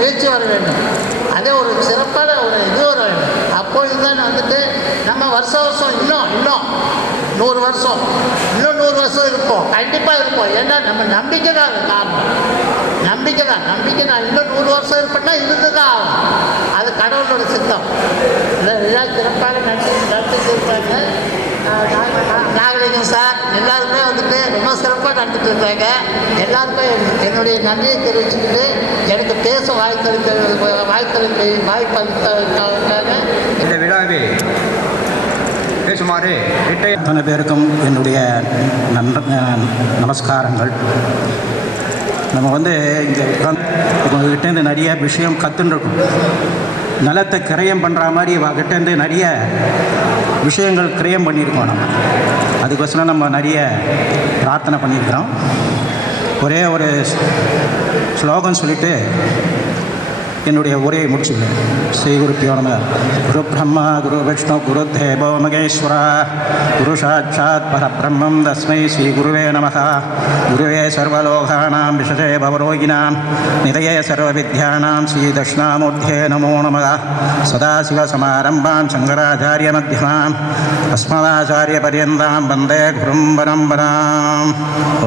முயற்சி வர வேண்டும். அதே ஒரு சிறப்பான ஒரு இது வர வேண்டும். அப்பொழுது தான் நம்ம வருஷம் இன்னும் 100 வருஷம் இன்னும் 100 வருஷம் இருப்போம், கண்டிப்பாக இருப்போம். ஏன்னா நம்ம நம்பிக்கை தான் அது காரணம். நம்பிக்கை தான் இன்னும் 100 வருஷம் இருப்பேன்னா இருந்து தான் ஆகும். அது கடவுளோட சித்தம். இல்லை விழா சிறப்பாக நடத்திருப்பாங்க. நாகலிங்கம் சார் எல்லாருமே ரொம்ப சிறப்பாக நடந்துட்டு இருக்காங்க. எல்லாருக்கும் என்னுடைய நன்றியை தெரிவிச்சுக்கிட்டு எனக்கு பேச வாய்ப்பளித்ததுக்காக இந்த விழாவில் பேசுமாறு அத்தனை பேருக்கும் என்னுடைய நமஸ்காரங்கள். நம்ம இங்கே உங்ககிட்டேருந்து நிறைய விஷயம் கற்றுருக்கோம். நிலத்தை கிரயம் பண்ணுற மாதிரி அவகிட்டேருந்து நிறைய விஷயங்கள் கிரயம் பண்ணியிருக்கோம். அதுக்கோசரம் நம்ம நிறைய பிரார்த்தனை பண்ணியிருக்கிறோம். ஒரே ஒரு ஸ்லோகம் சொல்லிவிட்டு என்னுடைய உரையை முடிச்சுக்கிறேன். ஸ்ரீ குருப்பியோ நம. குரு பிரம்மா குரு விஷ்ணு குரு தேவோ மகேஸ்வரா குரு சாட்சாத் பரபிரம்மம் தஸ்மை ஸ்ரீ குருவே நமः. குருவே சர்வலோகானாம் விஷஜே பவரோகிணாம் நிதயே சர்வவித்யானாம் ஸ்ரீ தட்சிணாமூர்த்தே நமோ நமः. சதாசிவசமாரம்பாம் சங்கராச்சாரிய மத்தியமாம் அஸ்மதாச்சாரியபர்யந்தாம் வந்தே குரும் பரம்பராம்.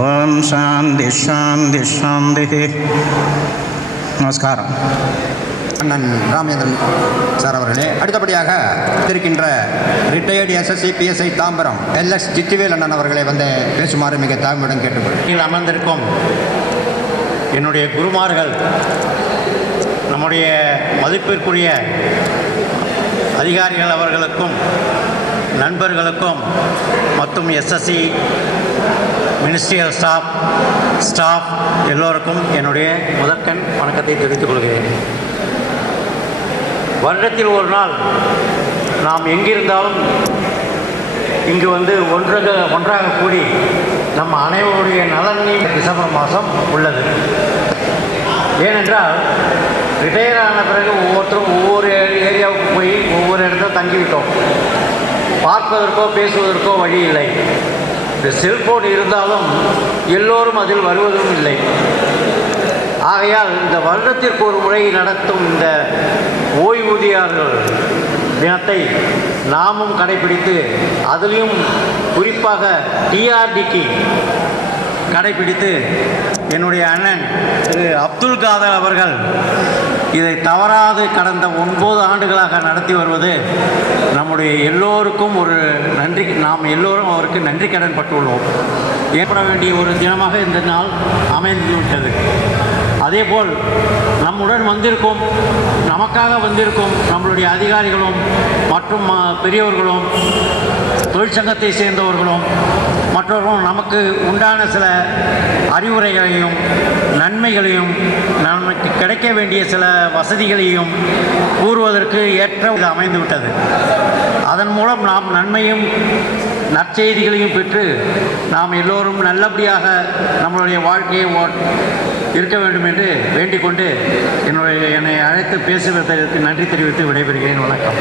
ஓம் சாந்தி சாந்தி சாந்தி. நமஸ்காரம். அண்ணன் ராமேந்திரன் சார் அவர்களே, அடுத்தபடியாக இருக்கின்ற retired SSC PSI Tambaram LS Sithivel அண்ணன் அவர்களை பேசுமாறு மிக தாழ்மையுடன் கேட்டுக்கொள்கிறேன். அமர்ந்திருக்கும் என்னுடைய குருமார்கள், நம்முடைய மதிப்பிற்குரிய அதிகாரிகள் அவர்களுக்கும் நண்பர்களுக்கும் மற்றும் எஸ்எஸ்சி மினிஸ்ட்ரியல் ஸ்டாஃப் எல்லோருக்கும் என்னுடைய முதற்கண் வணக்கத்தை தெரிவித்துக் கொள்கிறேன். வருடத்தில் ஒரு நாள் நாம் எங்கிருந்தாலும் இங்கு ஒன்றாக கூடி நம்ம அனைவருடைய நலனையும் டிசம்பர் மாதம் உள்ளது. ஏனென்றால் ரிட்டையர் ஆன பிறகு ஒவ்வொருத்தரும் ஒவ்வொரு ஏரியாவுக்கு போய் ஒவ்வொரு இடத்துல தங்கிவிட்டோம். பார்ப்பதற்கோ பேசுவதற்கோ வழி இல்லை. இந்த செல்போன் இருந்தாலும் எல்லோரும் அதில் வருவதும் இல்லை. ஆகையால் இந்த வருடத்திற்கு ஒரு முறை நடத்தும் இந்த ஓய்வூதியர்கள் தினத்தை நாமும் கடைபிடித்து, அதிலையும் குறிப்பாக டிஆர்டிக்கு கடைபிடித்து என்னுடைய அண்ணன் திரு அப்துல் காதர் அவர்கள் இதை தவறாது கடந்த 9 ஆண்டுகளாக நடத்தி வருவது நம்முடைய எல்லோருக்கும் ஒரு நன்றி. நாம் எல்லோரும் அவருக்கு நன்றி கடன் பட்டுள்ளோம். ஏற்பட வேண்டிய ஒரு தினமாக இந்த நாள் அமைந்துவிட்டது. அதேபோல் நம்முடன் நமக்காக வந்திருக்கும் நம்மளுடைய அதிகாரிகளும் மற்றும் பெரியவர்களும் தொழிற்சங்கத்தை சேர்ந்தவர்களும் மற்றவர்களும் நமக்கு உண்டான சில அறிவுரைகளையும் நன்மைகளையும் நமக்கு கிடைக்க வேண்டிய சில வசதிகளையும் கூறுவதற்கு ஏற்ற அமைந்துவிட்டது. அதன் மூலம் நாம் நன்மையும் நற்செய்திகளையும் பெற்று நாம் எல்லோரும் நல்லபடியாக நம்மளுடைய வாழ்க்கையை இருக்க வேண்டும் என்று வேண்டிக் கொண்டு என்னை அழைத்து பேசுவதற்கு நன்றி தெரிவித்து விடைபெறுகிறேன். வணக்கம்.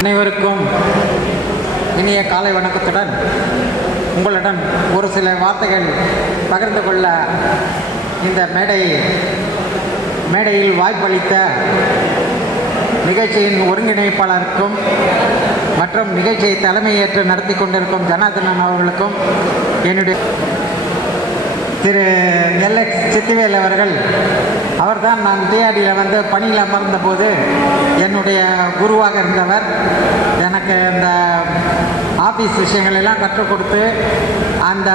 அனைவருக்கும் இனிய காலை வணக்கத்துடன் உங்களுடன் ஒரு சில வார்த்தைகள் பகிர்ந்து கொள்ள இந்த மேடையில் வாய்ப்பளித்த நிகழ்ச்சியின் ஒருங்கிணைப்பாளருக்கும் மற்றும் நிகழ்ச்சியை தலைமையேற்று நடத்தி கொண்டிருக்கும் ஜனார்தனன் அவர்களுக்கும் என்னுடைய திரு எல்எக்ஸ் சித்திவேல் அவர்கள், அவர்தான் நான் டிஆர்டியில் பணியில் அமர்ந்த போது என்னுடைய குருவாக இருந்தவர். எனக்கு இந்த ஆஃபீஸ் விஷயங்கள் எல்லாம் கற்றுக் கொடுத்து அந்த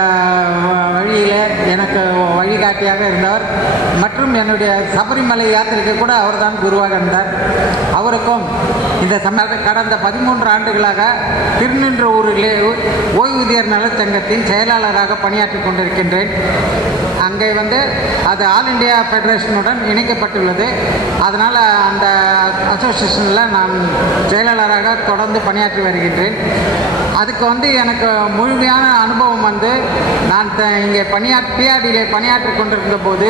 வழியில் எனக்கு வழிகாட்டியாக இருந்தவர். மற்றும் என்னுடைய சபரிமலை யாத்திரைக்கு கூட அவர்தான் குருவாக இருந்தார். அவருக்கும் இந்த கடந்த 13 ஆண்டுகளாக திருநின்றவூரிலே ஓய்வூதியர் நலச்சங்கத்தின் செயலாளராக பணியாற்றி கொண்டிருக்கின்றேன். அங்கே அது ஆல் இண்டியா ஃபெடரேஷனுடன் இணைக்கப்பட்டுள்ளது. அதனால் அந்த அசோசியேஷனில் நான் செயலாளராக தொடர்ந்து பணியாற்றி வருகின்றேன். அதுக்கு எனக்கு முழுமையான அனுபவம் நான் இங்கே டிஆர்டியிலே பணியாற்றி கொண்டிருந்த போது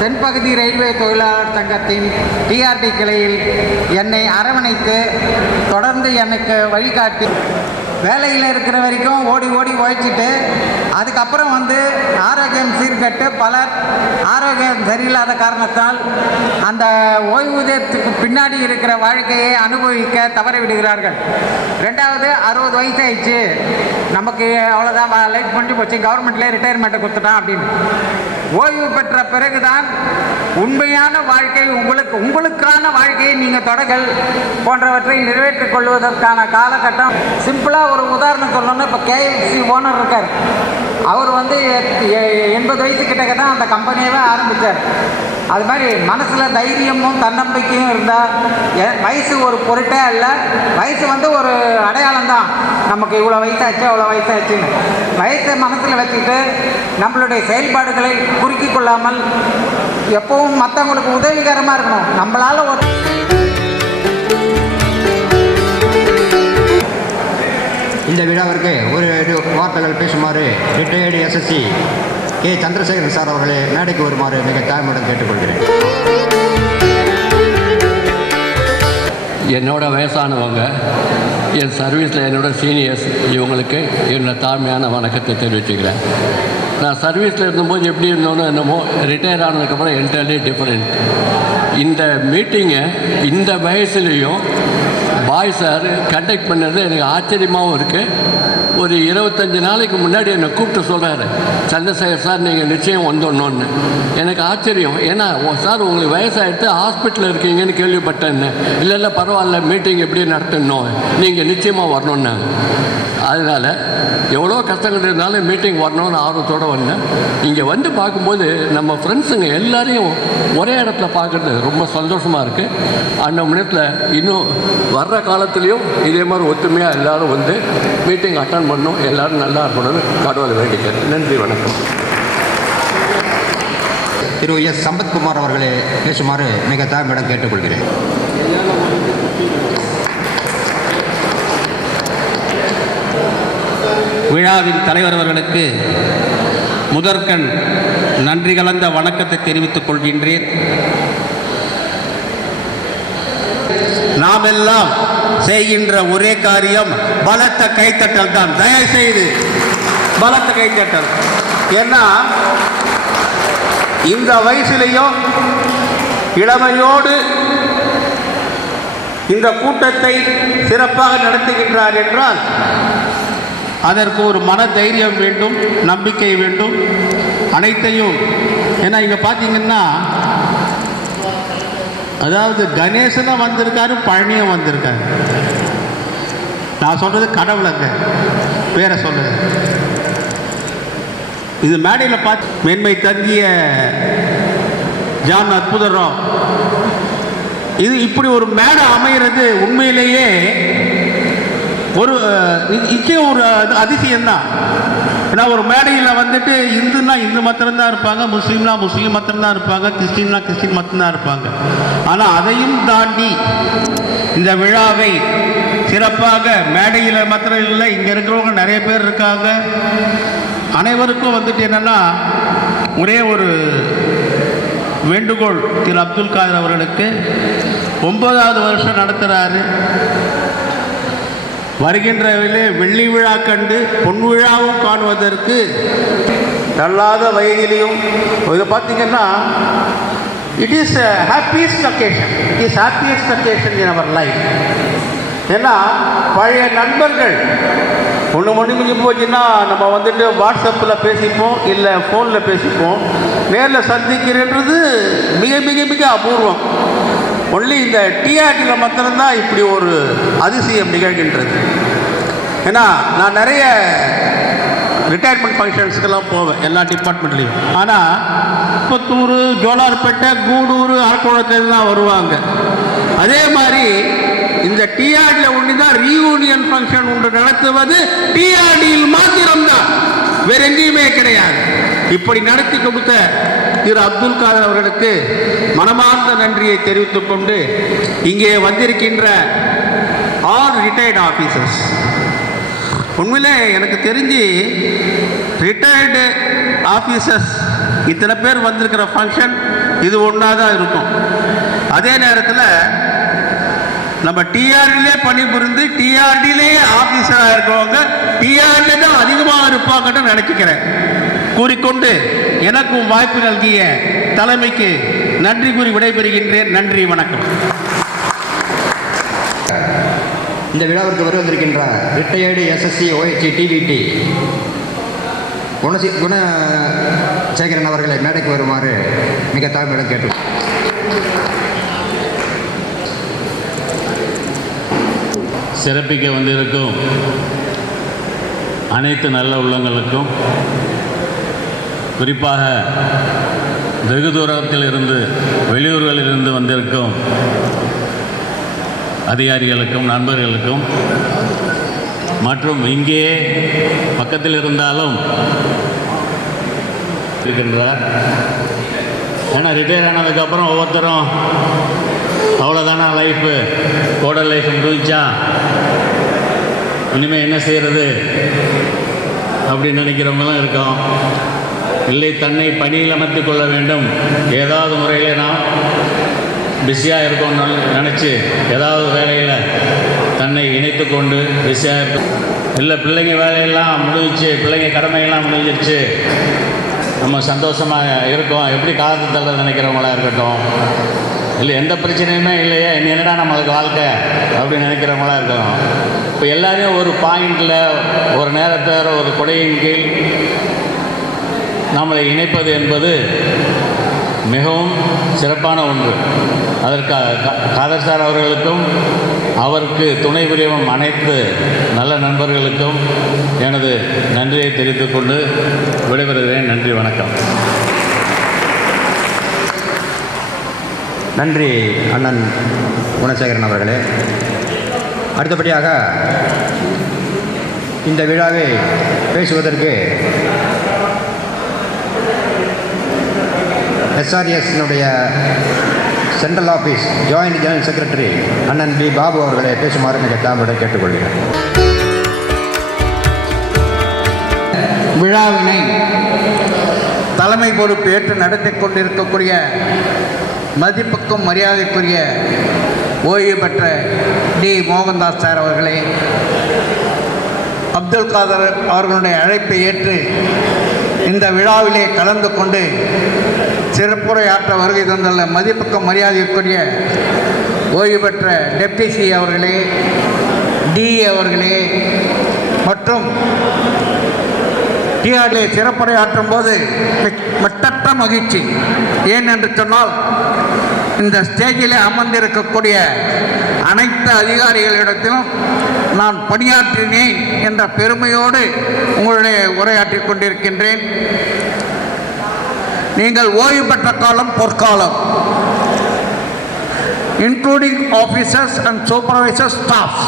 தென்பகுதி ரயில்வே தொழிலாளர் சங்கத்தின் டிஆர்டி கிளையில் என்னை அரவணைத்து தொடர்ந்து எனக்கு வழிகாட்டி வேலையில் இருக்கிற வரைக்கும் ஓடி ஓடி உழைச்சிட்டு அதுக்கப்புறம் வந்து ஆரோக்கியம் சீர்கட்டு பலர் ஆரோக்கியம் சரியில்லாத காரணத்தால் அந்த ஓய்வூதியத்துக்கு பின்னாடி இருக்கிற வாழ்க்கையை அனுபவிக்க தவற விடுகிறார்கள். ரெண்டாவது 60 வயசு ஆயிடுச்சு, நமக்கு அவ்வளோதான் லைஃப் பண்ணி போச்சு, கவர்மெண்ட்லேயே ரிட்டையர்மெண்ட்டை கொடுத்துட்டான் அப்படின்னு. ஓய்வு பெற்ற பிறகுதான் உண்மையான வாழ்க்கை உங்களுக்கான வாழ்க்கையை நீங்கள் தொடங்கள் போன்றவற்றை நிறைவேற்றிக் கொள்வதற்கான காலகட்டம். சிம்பிளாக ஒரு உதாரணம் சொல்லணும்னா, இப்போ KFC ஓனர் இருக்கார், அவர் வந்து 80 வயசு கிட்டக்க தான் அந்த கம்பெனியவே ஆரம்பித்தார். அது மாதிரி மனசில் தைரியமும் தன்னம்பிக்கையும் இருந்தால் வயசு ஒரு பொருட்டே அல்ல. வயசு வந்து ஒரு அடையாளம் தான், நமக்கு இவ்வளோ வயசாச்சு அவ்வளோ வயசாச்சுன்னு. வயசை மனசில் வச்சுக்கிட்டு நம்மளுடைய செயல்பாடுகளை குறுக்கிக் கொள்ளாமல் எப்பவும் மற்றவங்களுக்கு உதவிகரமாக இருக்கணும். நம்மளால் ஒரு இந்த விழாவிற்கு ஒரு வார்த்தைகள் பேசுமாறு retired SSC K Chandrasekaran sir அவர்களை மேடைக்கு வருமாறு மிக தாழ்மையுடன் கேட்டுக்கொள்கிறேன். என்னோட வயசானவங்க, என் சர்வீஸில் என்னோட சீனியர்ஸ், இவங்களுக்கு என்னோட தாழ்மையான வணக்கத்தை தெரிவிச்சுக்கிறேன். நான் சர்வீஸில் இருந்தபோது எப்படி இருந்தோன்னு என்னமோ ரிட்டையர் ஆனதுக்கப்புறம் என்டையர்லி டிஃப்ரெண்ட். இந்த மீட்டிங்கை இந்த வயசுலேயும் பாய் சார் கண்டக்ட் பண்ணது எனக்கு ஆச்சரியமாகவும் இருக்குது. ஒரு 25 நாளைக்கு முன்னாடி என்னை கூப்பிட்டு சொல்கிறாரு, சந்திரசேகர் சார் நீங்கள் நிச்சயம் வந்துடணுன்னு. எனக்கு ஆச்சரியம், ஏன்னா சார் உங்களுக்கு வயசாகிட்டு ஹாஸ்பிட்டலில் இருக்கீங்கன்னு கேள்விப்பட்டேன்னு. இல்லை பரவாயில்ல, மீட்டிங் எப்படி நடத்தணும், நீங்கள் நிச்சயமாக வரணுன்னாங்க. அதனால் எவ்வளோ கஷ்டங்கள் இருந்தாலும் மீட்டிங் வரணும்னு ஆர்வத்தோடு வந்தேன். இங்கே வந்து பார்க்கும்போது நம்ம ஃப்ரெண்ட்ஸுங்க எல்லாரையும் ஒரே இடத்துல பார்க்குறது ரொம்ப சந்தோஷமாக இருக்குது. அந்த நேரத்தில் இன்னும் வர்ற காலத்துலேயும் இதே மாதிரி ஒத்துமையாக எல்லோரும் வந்து மீட்டிங் அட்டன் பண்ணணும், எல்லோரும் நல்லா இருக்கணும்னு கடவுளை வேண்டிக்கிறேன். நன்றி, வணக்கம். திரு எஸ் சம்பத்குமார் அவர்களை பேசுமாறு மிக தாழ்மையுடன் கேட்டுக்கொள்கிறேன். விழாவின் தலைவர் அவர்களுக்கு முதற்கண் நன்றி கலந்த வணக்கத்தை தெரிவித்துக் கொள்கின்றேன். நாம் எல்லாம் செய்கின்ற ஒரே காரியம் பலத்த கைத்தட்டல் தான். தயவுசெய்து பலத்த கைத்தட்டல். ஏன்னா இந்த வயசிலையும் இளமையோடு இந்த கூட்டத்தை சிறப்பாக நடத்துகின்றார் என்றால் அதற்கு ஒரு மன தைரியம் வேண்டும், நம்பிக்கை வேண்டும், அனைத்தையும். ஏன்னா இங்கே பார்த்தீங்கன்னா, அதாவது கணேசனும் வந்திருக்காரு, பழனியும் வந்திருக்காரு. நான் சொல்கிறது கடவுளங்க, வேற சொல்லுது. இது மேடையில் பார்த்து மேன்மை தங்கிய ஜான் அற்புதராவ், இது இப்படி ஒரு மேடை அமைகிறது உண்மையிலேயே ஒரு நிச்சயம் ஒரு அதிசயம்தான். ஏன்னா ஒரு மேடையில் வந்துட்டு இந்துன்னா இந்து மாத்திரம்தான் இருப்பாங்க, முஸ்லீம்னா முஸ்லீம் மாத்திரம்தான் இருப்பாங்க, கிறிஸ்டின்னா கிறிஸ்டின் மாத்திரம்தான் இருப்பாங்க. ஆனால் அதையும் தாண்டி இந்த விழாவை சிறப்பாக மேடையில் மாத்திரம் இல்லை, இங்கே இருக்கிறவங்க நிறைய பேர் இருக்காங்க. அனைவருக்கும் வந்துட்டு என்னென்னா ஒரே ஒரு வேண்டுகோள். திரு அப்துல் காதர் அவர்களுக்கு 9வது வருஷம் நடத்துகிறாரு. வருகின்ற வெள்ளி விழா கண்டு பொன் விழாவும் காணுவதற்கு தள்ளாத வயதிலையும் இதை பார்த்தீங்கன்னா it is happiest occasion. It is happiest occasion in our life. ஏன்னா பழைய நண்பர்கள் ஒன்று முடிஞ்சு போச்சுன்னா நம்ம வந்துட்டு வாட்ஸ்அப்பில் பேசிப்போம், இல்லை ஃபோனில் பேசிப்போம். நேரில் சந்திக்கிறன்றது மிக மிக மிக அபூர்வம். ஒன்லி இந்த டிஆர்டியில் மாத்திரம்தான் இப்படி ஒரு அதிசயம் நிகழ்கின்றது. ஏன்னா நான் நிறைய ரிட்டையர்மெண்ட் ஃபங்க்ஷன்ஸ்க்கெல்லாம் போவேன், எல்லா டிபார்ட்மெண்ட்லேயும். ஆனால் புத்தூர், ஜோலார்பேட்டை, கூடூர், அரக்கோணத்தில் தான் வருவாங்க. அதே மாதிரி இந்த டிஆர்டியில் ஒன்று தான் ரீயூனியன் ஃபங்க்ஷன் ஒன்று நடத்துவது டிஆர்டியில் மாத்திரம்தான், வேற எங்கேயுமே கிடையாது. இப்படி நடத்தி கொடுத்த திரு அப்துல் காதர் அவர்களுக்கு மனமார்ந்த நன்றியை தெரிவித்துக் கொண்டு இங்கே வந்திருக்கின்ற ஆல் ரிட்டையர்டு ஆஃபீஸர்ஸ், உண்மையிலே எனக்கு தெரிஞ்சு ரிட்டையர்டு ஆஃபீஸர்ஸ் இத்தனை பேர் வந்திருக்கிற ஃபங்க்ஷன் இது ஒன்றா தான் இருக்கும். அதே நேரத்தில் நம்ம டிஆர்டிலே பணிபுரிந்து டிஆர்டிலே ஆஃபீஸராக இருக்கிறவங்க டிஆர்டிலே தான் அதிகமாக இருப்பாங்கன்னு நினச்சிக்கிறேன். கூறிக்கொண்டு எனக்கும் வாய்ப்பு நல்கிய தலைமைக்கு நன்றி கூறி விடைபெறுகின்றேன். நன்றி, வணக்கம். இந்த விழாவிற்கு வருவதற்கின்ற retired SSC OHG TVT Gunasekaran அவர்களை மேடைக்கு வருமாறு மிக தாழ்மையுடன் கேட்டு சிறப்பிக்க வந்திருக்கும் அனைத்து நல்ல உள்ளங்களுக்கும், குறிப்பாக வெகு தூரத்தில் இருந்து வெளியூர்களில் இருந்து வந்திருக்கும் அதிகாரிகளுக்கும் நண்பர்களுக்கும் மற்றும் இங்கேயே பக்கத்தில் இருந்தாலும் இருக்கின்றார். ஏன்னா ரிட்டையர் ஆனதுக்கப்புறம் ஒவ்வொருத்தரும் அவ்வளோதானா லைஃபு, கோடல் லைஃப் முடிஞ்சா இனிமேல் என்ன செய்கிறது அப்படின்னு நினைக்கிறவங்களும் இருக்கோம். இல்லை, தன்னை பணியில் அமர்த்திக் கொள்ள வேண்டும், ஏதாவது முறையில் நாம் பிஸியாக இருக்கோம்னு நினச்சி ஏதாவது வேலையில் தன்னை இணைத்து கொண்டு பிஸியாக இருக்கும். இல்லை, பிள்ளைங்க வேலையெல்லாம் முடிஞ்சிச்சு, பிள்ளைங்க கடமையெல்லாம் முடிஞ்சிருச்சு, நம்ம சந்தோஷமாக இருக்கோம், எப்படி காலத்தை தள்ள நினைக்கிறவங்களாக இருக்கட்டும். இல்லை, எந்த பிரச்சனையுமே இல்லையே, என்னடா நம்மளுக்கு வாழ்க்கை அப்படின்னு நினைக்கிறவங்களாக இருக்கணும். இப்போ எல்லாரையும் ஒரு பாயிண்டில் ஒரு நேரத்தை ஒரு கொடையின் கீழ் நம்மளை இணைப்பது என்பது மிகவும் சிறப்பான ஒன்று. அதற்கு காதர் சார் அவர்களுக்கும் அவருக்கு துணை புரியும் அனைத்து நல்ல நண்பர்களுக்கும் எனது நன்றியை தெரிவித்துக் கொண்டு விடைபெறுகிறேன். நன்றி, வணக்கம். நன்றி அண்ணன் குணசேகரன் அவர்களே. அடுத்தபடியாக இந்த விழாவை பேசுவதற்கு SRS-னுடைய central office joint general secretary அண்ணன் B. பாபு அவர்களை பேசுமாறு மிக தாழ்மையுடன் கேட்டுக்கொள்கிறேன். விழாவினை தலைமை பொறுப்பு ஏற்று நடத்தி கொண்டிருக்கக்கூடிய மதிப்புக்கும் மரியாதைக்குரிய ஓய்வு பெற்ற D. மோகன்தாஸ் சார் அவர்களே, அப்துல் காதர் அவர்களுடைய அழைப்பை ஏற்று இந்த விழாவிலே கலந்து கொண்டு சிறப்புரையாற்ற வருகை தந்துள்ள மதிப்புக்கும் மரியாதைக்குரிய ஓய்வு பெற்ற டெப்டி சி அவர்களே, டி அவர்களே மற்றும் டிஆர்டிலே சிறப்புரையாற்றும் போது மட்டற்ற மகிழ்ச்சி. ஏன் என்று சொன்னால், இந்த ஸ்டேஜிலே அமர்ந்திருக்கக்கூடிய அனைத்து அதிகாரிகளிடத்திலும் நான் பணியாற்றினேன் என்ற பெருமையோடு உங்களுடைய உரையாற்றிக் கொண்டிருக்கின்றேன். நீங்கள் ஓய்வு பெற்ற காலம் பொற்காலம், including officers and supervisors staffs.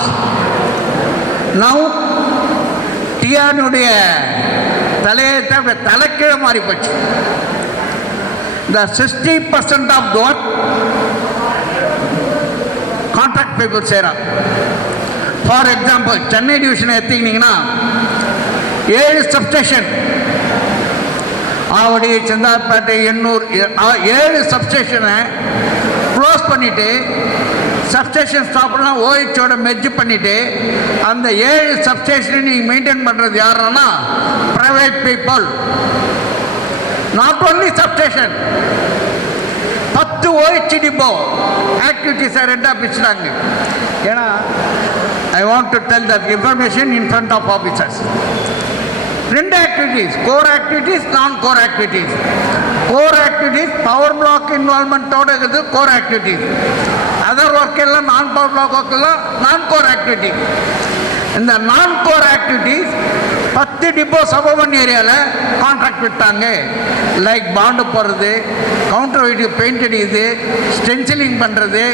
Now டிஆனுடைய தலையத்தை தலைக்கீழ மாறி போச்சு. The 60% of the work contract people செய்கிறாங்க. ஃபார் எக்ஸாம்பிள், சென்னை டிவிஷனை எடுத்துக்கிட்டிங்கன்னா 7 சப்ஸ்டேஷன், ஆவடி, செந்தாப்பேட்டை, எண்ணூர், 7 சப்ஸ்டேஷனை க்ளோஸ் பண்ணிவிட்டு சப்ஸ்டேஷன் ஸ்டாப்லாம் ஓஹெச்சோட மெர்ஜ் பண்ணிவிட்டு அந்த 7 சப்ஸ்டேஷனை நீங்கள் மெயின்டைன் பண்ணுறது யாருன்னா private people. Not only substation, 10 OH depot ஆக்டிவிட்டிஸை ரெண்டாக பிரிச்சுட்டாங்க. ஏன்னா I want to tell that information in front of officers. 2 activities, core activities, non core activities. Core activities power block இன்வால்மெண்ட்டோடு இருக்குது கோர் ஆக்டிவிட்டீஸ். அதர் ஒர்க் எல்லாம் நான் power black work எல்லாம் நான் கோர் ஆக்டிவிட்டி. இந்த நான் கோர் ஆக்டிவிட்டீஸ் 10 டிப்போ சபர்பன் ஏரியாவில் contract விட்டாங்க. லைக் பாண்டு போடுறது, கவுண்டர் வெயிட்டு பெயிண்ட் அடிக்குது, ஸ்டென்சிலிங் பண்ணுறது,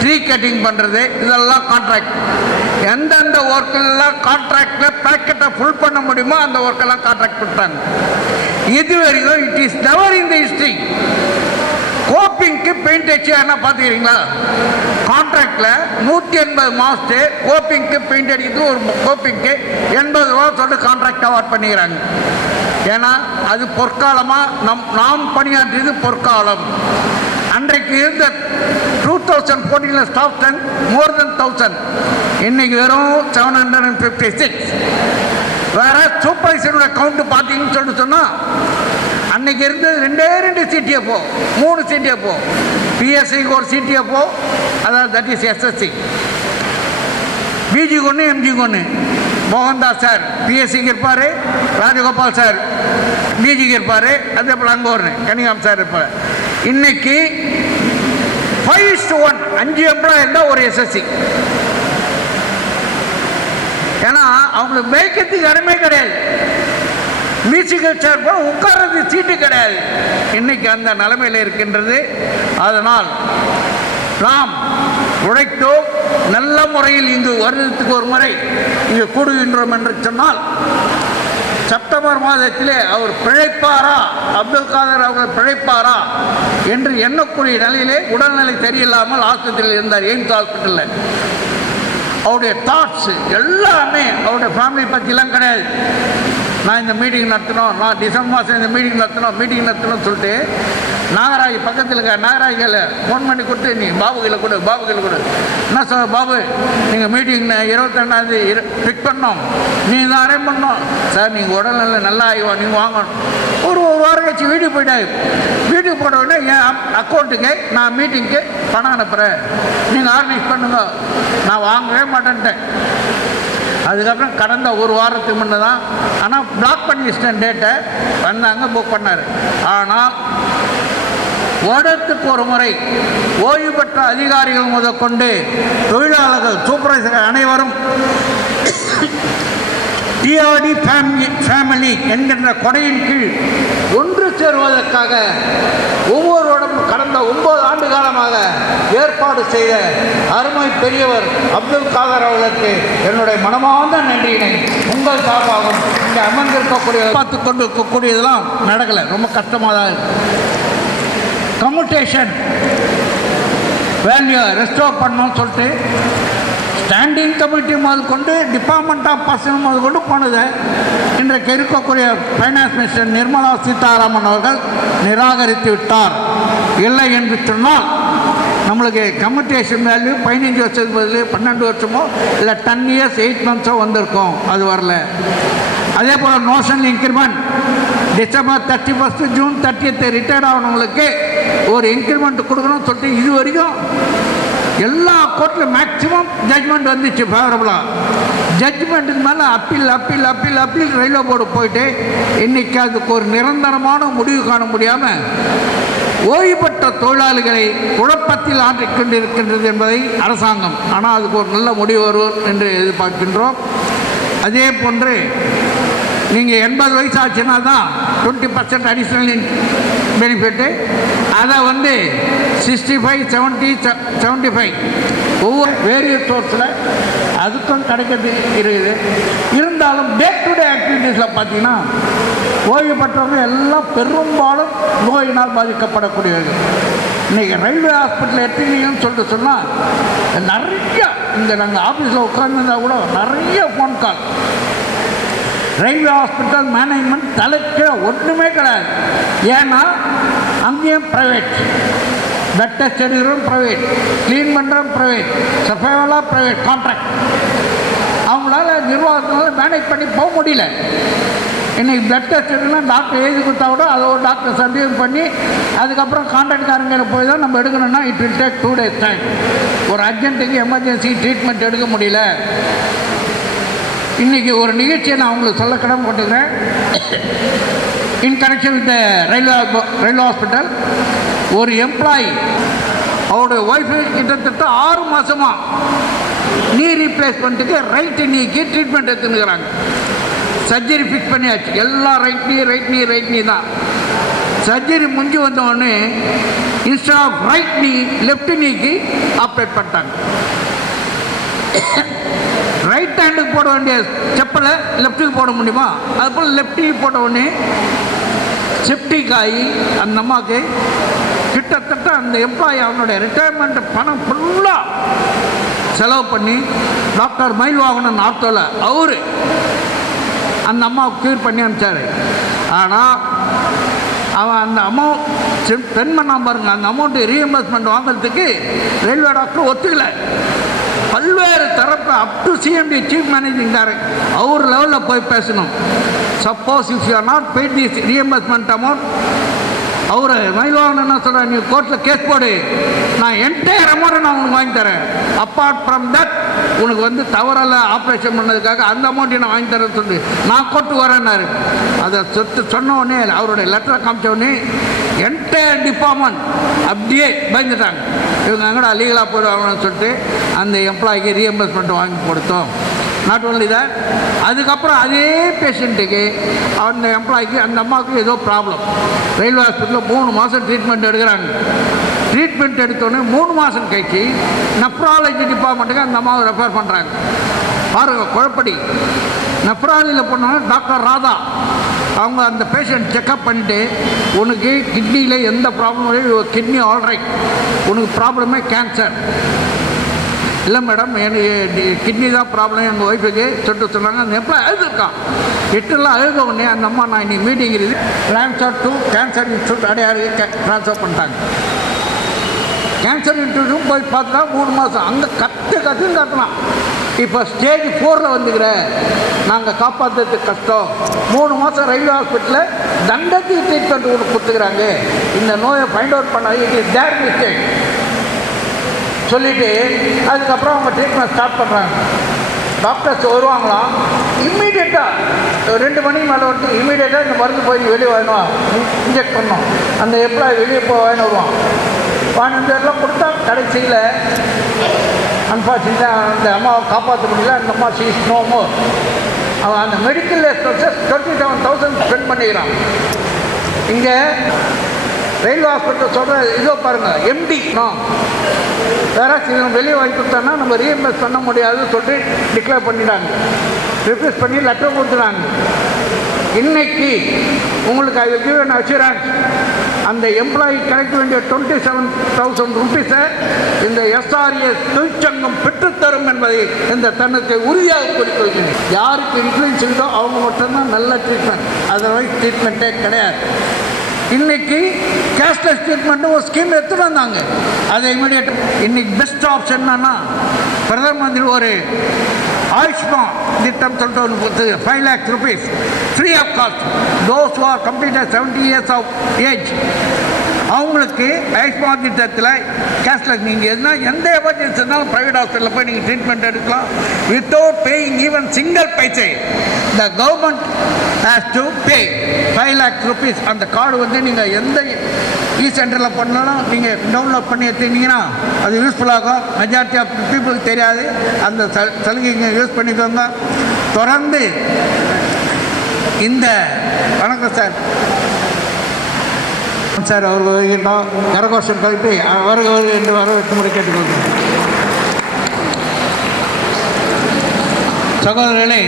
ட்ரீ கட்டிங் பண்ணுறது, இதெல்லாம் கான்ட்ராக்ட். எந்தெந்த ஒர்க்கெல்லாம் கான்ட்ராக்டில் பேக்கெட்டை ஃபுல் பண்ண முடியுமோ அந்த ஒர்க்கெல்லாம் கான்ட்ராக்ட் விட்டாங்க. இது வரைக்கும் it is never in the history. கோப்பிங்க்கு பெயிண்ட் அடிச்சு யாருன்னா பார்த்துக்கிறீங்களா? கான்ட்ராக்டில் 180 மாஸ்ட்டு கோப்பிங்க்கு பெயிண்ட் அடிக்கிறது, ஒரு கோப்பிங்க்கு 80 ரூபா சொல்லிட்டு கான்ட்ராக்ட் அவார்ட் பண்ணிக்கிறாங்க. ஏன்னா அது பொற்காலமாக நாம் பணியாற்றியது பொற்காலம். அன்றைக்கு இருந்த 2014 ஸ்டாஃப் ஸ்ட்ரென்த் மோர் தென் 1000, இன்னைக்கு வெறும் 756. வேற சூப்பர்வைசரோட கவுண்ட் பார்த்தீங்கன்னு சொல்லிட்டு சொன்னால் அன்னைக்கு இருந்தது 2 CTFO, 3 CTFO, பிஎஸ்சிக்கு ஒரு CTFO, அதாவது தட் இஸ் எஸ்எஸ்சி, பிஜிக்கு ஒன்று, எம்ஜிக்கு ஒன்று. மோகன்தாஸ் சார் பிஎஸ்சிக்கு இருப்பார், ராஜகோபால் சார் பிஜிக்கு இருப்பார், அதே போல் அங்கே ஒரு கனிகாம் சார் இருப்பார். இன்னைக்கு 5:1, 5 எம்ப்ளாய் இருந்தால் ஒரு எஸ்எஸ்சி. ஏன்னா அவங்களுக்கு மேய்க்கிறதுக்கு இடமே கிடையாது, மியூசிக்கல் சேர் போல உட்கார்றது சீட்டு கிடையாது. இன்னைக்கு அந்த நிலைமையில் இருக்கின்றது. அதனால் நாம் உழைத்தோம், நல்ல முறையில் இங்கு வருடத்துக்கு ஒரு முறை இங்கு கூடுகின்றோம் என்று சொன்னால், செப்டம்பர் மாதத்திலே அவர் பிழைப்பாரா, அப்துல் காதர் அவர்கள் பிழைப்பாரா என்று எண்ணக்கூடிய நிலையிலே உடல்நிலை சரியில்லாமல் ஆஸ்பத்திரியில் இருந்தார், எய்ம்ஸ் ஹாஸ்பிட்டலில். அவருடைய தாட்ஸ் எல்லாமே அவருடைய ஃபேமிலி பற்றிலாம் கிடையாது. நான் இந்த மீட்டிங் நடத்தணும், நான் டிசம்பர் மாதம் இந்த மீட்டிங் நடத்தணும்னு சொல்லிட்டு நாகராஜ் பக்கத்தில் இருக்க நாகராஜில் ஃபோன் பண்ணி கொடுத்து, நீ பாபுகளை கொடு என்ன சார் பாபு, நீங்கள் மீட்டிங் 22ஆந்தேதி ஃபிக்ஸ் பண்ணோம், நீங்கள் தான் அரேஞ்ச் பண்ணோம் சார், நீங்கள் உடல்நிலை நல்லா ஆகிவோம், நீங்கள் வாங்கணும். ஒரு வாரம் கழிச்சு வீட்டுக்கு போயிட்டாரு. வீட்டுக்கு போட்ட உடனே என் அக்கௌண்ட்டுக்கு நான் மீட்டிங்க்கு பணம் அனுப்புகிறேன், நீங்கள் ஆர்கனைஸ் பண்ணுங்க. நான் வாங்கவே மாட்டேன்ட்டேன். அதுக்கப்புறம் கடந்த ஒரு வாரத்துக்கு முன்னே தான், ஆனால் பிளாக் பண்ணி வச்சிட்டேன் டேட்டை, வந்தாங்க புக் பண்ணார். ஆனால் வருடத்துக்கு ஒரு முறை ஓய்வு பெற்ற அதிகாரிகள் முதற்கொண்டு தொழிலாளர்கள், சூப்பர்வைசர்கள் அனைவரும் டிஆர்டி ஃபேமிலி என்கின்ற கொடையின் கீழ் ஒன்று சேருவதற்காக ஒவ்வொருவரும் கடந்த 9 ஆண்டு காலமாக ஏற்பாடு செய்த அருமை பெரியவர் அப்துல் காதர் அவர்களுக்கு என்னுடைய மனமார்ந்த நன்றியினை உங்கள் சார்பாகவும் இங்கே அமர்ந்திருக்கக்கூடிய பார்த்து கொண்டு இருக்கக்கூடியதெல்லாம் நடக்கலை, ரொம்ப கஷ்டமாக தான் இருக்குது. கம்யூட்டேஷன் வேல்யூ ரெஸ்டோர் பண்ணணும்னு சொல்லிட்டு ஸ்டாண்டிங் கமிட்டி முதல் கொண்டு டிபார்ட்மெண்ட் ஆஃப் பர்சனல் முதல் கொண்டு போனது இன்றைக்கு இருக்கக்கூடிய ஃபைனான்ஸ் மினிஸ்டர் நிர்மலா சீதாராமன் அவர்கள் நிராகரித்து விட்டார். இல்லை என்று சொன்னால் நம்மளுக்கு கம்யூட்டேஷன் வேல்யூ 15 வருஷத்துக்கு பதில் 12 வருஷமோ இல்லை 10 இயர்ஸ் 8 மந்த்ஸோ வந்திருக்கும், அது வரல. அதே போல் notion increment December 31 June 30 retired ஆகணுங்களுக்கு ஒரு இன்க்ரிமெண்ட் கொடுக்கணும்னு சொல்லிட்டு இது வரைக்கும் எல்லா கோர்ட்டில் மேக்சிமம் ஜட்ஜ்மெண்ட் வந்துச்சு ஃபேவரபுளாக. ஜட்ஜ்மெண்ட்டுக்கு மேலே அப்பீல் ரயில்வே போர்டு போயிட்டு இன்றைக்கி அதுக்கு ஒரு நிரந்தரமான முடிவு காண முடியாமல் ஓய்வு பெற்ற தொழிலாளிகளை குழப்பத்தில் ஆற்றிக் கொண்டிருக்கின்றது என்பதை அரசாங்கம், ஆனால் அதுக்கு ஒரு நல்ல முடிவு வரும் என்று எதிர்பார்க்கின்றோம். அதே போன்று நீங்கள் 80 வயசு ஆச்சுன்னா தான் 20% அடிஷ்னல் பெனிஃபிட்டு, அதை 65, 70, 75 ஒவ்வொரு வேரியஸ் சோர்ஸில் அதுக்கும் கிடைக்கிறது இருக்குது. இருந்தாலும் டே டு டே ஆக்டிவிட்டீஸில் பார்த்தீங்கன்னா ஓய்வு பெற்றவங்க எல்லாம் பெரும்பாலும் நோயினால் பாதிக்கப்படக்கூடியவர்கள். இன்றைக்கி ரயில்வே ஹாஸ்பிட்டல் எடுத்துக்கிங்கன்னு சொல்லிட்டு சொன்னால் நிறைய இங்கே நாங்கள் ஆஃபீஸில் உட்காந்துருந்தால் கூட நிறைய phone call. Railway hospital management தலைக்கு ஒன்றுமே கிடையாது. ஏன்னா அங்கேயும் ப்ரைவேட், பிளட் டெஸ்ட் எடுக்கிறோம் ப்ரைவேட், க்ளீன் பண்ணுறோம் ப்ரைவேட், சஃபைவெல்லாம் ப்ரைவேட் கான்ட்ராக்ட். அவங்களால நிர்வாகத்தினால மேனேஜ் பண்ணி போக முடியல. இன்றைக்கி பிளட் டெஸ்ட் எடுக்கணும் டாக்டர் எழுதி கொடுத்தா கூட அதை ஒரு டாக்டர் சர்டிஃபை பண்ணி அதுக்கப்புறம் கான்ட்ராக்ட்காரங்க போய் தான் நம்ம எடுக்கணும்னா it will take 2 days time. ஒரு அர்ஜென்ட்டுக்கு எமர்ஜென்சி ட்ரீட்மெண்ட் எடுக்க முடியல. இன்றைக்கி ஒரு நிகழ்ச்சியை நான் உங்களுக்கு சொல்ல கடமைப்பட்டுக்கிறேன். In connection with railway hospital ஒரு எம்ப்ளாயி அவருடைய ஒய்ஃபு கிட்டத்தட்ட 6 மாதமாக நீ ரீப்ளேஸ்மெண்ட்டுக்கு ரைட்டு நீக்கி ட்ரீட்மெண்ட் எடுத்துன்னுக்கிறாங்க. சர்ஜரி ஃபிக்ஸ் பண்ணியாச்சு, எல்லாம் ரைட் நீ தான். சர்ஜரி முடிஞ்சு வந்தோடனே instead of right knee left நீக்கு ஆப்ரேட் பண்ணிட்டாங்க. ரைட் ஹேண்டுக்கு போட வேண்டிய செப்பலை லெஃப்ட்டுக்கு போட முடியுமா? அதுபோல் லெஃப்ட்டுக்கு போட்ட உடனே செப்டிக் ஆகி அந்த அம்மாவுக்கு கிட்டத்தட்ட அந்த எம்ப்ளாயி அவனுடைய ரிட்டையர்மெண்ட் பணம் ஃபுல்லாக செலவு பண்ணி டாக்டர் மயில்வாகனன் ஆர்த்தோவில் அவரு அந்த அம்மாவுக்கு க்யூர் பண்ணி அனுப்பிச்சார். ஆனால் அவன் அந்த அமௌண்ட் ஸ்பெண்ட் பண்ணாமல் பாருங்க, அந்த அமௌண்ட்டு ரீஎம்பர்ஸ்மெண்ட் வாங்குறதுக்கு ரயில்வே டாக்டர் ஒத்துக்கலை. பல்வேறு தரப்பு up to CMD chief managing director அவர் லெவலில் போய் பேசணும். Suppose if you are not paid this reimbursement amount, அவர் மயில்வாகன் என்ன சொல்கிறேன், நீ கோர்ட்டில் கேஸ் போடு, நான் என்டையர் அமௌண்ட்டை நான் உனக்கு வாங்கி தரேன். அப்பார்ட் ஃப்ரம் தட் உனக்கு வந்து தவறால ஆப்ரேஷன் பண்ணதுக்காக அந்த அமௌண்ட்டை நான் வாங்கி தரேன்னு சொல்லி நான் கோர்ட்டு வரேன்னாரு. அதை சொன்ன உடனே அவருடைய லெட்டரை காமிச்ச உடனே என்டையர் டிபார்ட்மெண்ட் அப்படியே பயந்துட்டாங்க. இவங்க எங்கடா லீகலாக போயிடுவாங்கன்னு சொல்லிட்டு அந்த எம்ப்ளாய்க்கு ரீஎம்பர்ஸ்மெண்ட் வாங்கி கொடுத்தோம். நாட் ஓன்லி தான், அதுக்கப்புறம் அதே பேஷண்ட்டுக்கு அந்த எம்ப்ளாய்க்கு அந்த அம்மாவுக்கு ஏதோ ப்ராப்ளம், ரயில்வே ஹாஸ்பிட்டலில் 3 மாதம் ட்ரீட்மெண்ட் எடுக்கிறாங்க. ட்ரீட்மெண்ட் எடுத்தோடனே 3 மாதம் கழிச்சு நெஃப்ராலஜி டிபார்ட்மெண்ட்டுக்கு அந்த அம்மாவை ரெஃபர் பண்ணுறாங்க. பாருங்கள் குழப்படி. நெஃப்ராலஜியில் போனோன்னா டாக்டர் ராதா அவங்க அந்த பேஷண்ட் செக்கப் பண்ணிட்டு, உனக்கு கிட்னியில் எந்த ப்ராப்ளம் இல்லை, கிட்னி ஆல்ரைட், உனக்கு ப்ராப்ளமே கேன்சர் இல்லை மேடம், எனக்கு கிட்னி தான் ப்ராப்ளம் எங்கள் ஒய்ஃபுக்கு சொல்லிட்டு சொன்னாங்க. அந்த எம்ப்ளாய் அழுதுருக்கான். எட்டுலாம் அழுத உடனே அந்த அம்மா நான் இன்னைக்கு மீட்டிங் இருக்குது ட்ரான்ஸ்ஃபர் டு கேன்சர் இன்ஸ்டியூட் அடையாருக்கு ட்ரான்ஸ்ஃபர் பண்ணிட்டாங்க. கேன்சர் இன்ஸ்டியூட்டும் போய் பார்த்தா 3 மாதம் அங்கே கத்துன்னு கட்டலாம். இப்போ ஸ்டேஜ் 4 வந்துக்கிற, நாங்கள் காப்பாற்றுறதுக்கு கஷ்டம். 3 மாதம் ரயில்வே ஹாஸ்பிட்டலில் தண்டத்துக்கு ட்ரீட்மெண்ட் ஒன்று கொடுத்துக்கிறாங்க. இந்த நோயை ஃபைண்ட் அவுட் பண்ணாது, இட் இஸ் தேர் மிஸ்டேக் சொல்லிவிட்டு அதுக்கப்புறம் அவங்க ட்ரீட்மெண்ட் ஸ்டார்ட் பண்ணுறாங்க. டாக்டர்ஸ் வருவாங்களாம், இம்மீடியட்டாக 2 மணிக்கு மேலே வந்து இம்மீடியட்டாக இந்த மருந்து போய் வெளியே வாங்கினோம், இன்ஜெக்ட் பண்ணோம். அந்த எம்ப்ளாய் வெளியே போய் வாங்கிட்டு வருவான். வாங்கினதெல்லாம் கொடுத்தா கடைசியில் அன்ஃபார்ச்சுனேட்டாக அந்த அம்மாவை காப்பாற்ற முடியல. அந்த அம்மா சீஸ் நோ மோர். அவன் அந்த மெடிக்கல் எக்ஸ்பென்சஸ் 27,000 ஸ்பெண்ட் பண்ணிக்கிறான். இங்கே ரயில்வே ஹாஸ்பிட்டல் சொல்கிற இதோ பாருங்கள், எம்டி வேற இவங்க வெளியே வாங்கி கொடுத்தாங்கன்னா நம்ம ரீஎம்பர்ஸ் பண்ண முடியாதுன்னு சொல்லிட்டு டிக்ளேர் பண்ணிட்டாங்க. ரிஃப்யூஸ் பண்ணி லெட்டர் கொடுத்துட்டாங்க. இன்னைக்கு உங்களுக்கு I will give an assurance, அந்த எம்ப்ளாயி கிடைக்க வேண்டிய 27,000 ருபீஸை இந்த எஸ்ஆர்எஸ் தொழிற்சங்கம் பெற்றுத்தரும் என்பதை இந்த தன்னுக்கு உறுதியாக குறிப்பிடுகிறேன். யாருக்கு இன்ஃப்ளூயன்ஸ் இருக்கோ அவங்க மட்டும்தான் நல்ல ட்ரீட்மெண்ட், அதர்வைஸ் ட்ரீட்மெண்ட்டே கிடையாது. இன்னைக்கு கேஷ்லெஸ் ட்ரீட்மெண்ட்டு ஒரு ஸ்கீம் எடுத்துகிட்டு வந்தாங்க. அதை இமீடியட் இன்னைக்கு பெஸ்ட் ஆப்ஷன் என்னன்னா, பிரதம மந்திரி ஒரு ஆயுஷ்மான் திட்டம் சொல்லிட்டு ஒன்று கொடுத்து 5 lakhs rupees free of cost those who are completed 70 years of age. அவங்களுக்கு ஆயுஷ்மான் திட்டத்தில் கேஷ்லெஸ், நீங்கள் எதுனா எந்த எமர்ஜென்சி இருந்தாலும் ப்ரைவேட் ஹாஸ்பிட்டலில் போய் நீங்கள் ட்ரீட்மெண்ட் எடுக்கலாம் without paying even single paise. The government has to pay 5 lakhs rupees. அந்த கார்டு வந்து நீங்கள் எந்த சென்டரில் பண்ணாலும் நீங்கள் டவுன்லோட் பண்ணி எடுத்துக்கிட்டீங்கன்னா அது யூஸ்ஃபுல்லாகும். மெஜாரிட்டி ஆஃப் பீப்புளுக்கு தெரியாது. அந்த சலுகைங்க யூஸ் பண்ணிக்கோங்க. தொடர்ந்து இந்த வணக்கம் சார் சார் அவர்கள் வருகின்றோம். கரகோஷம் கழித்து அவர்கள் என்று வரவேற்று கேட்டுக்கொள்கிறோம். சகோதரர்களே,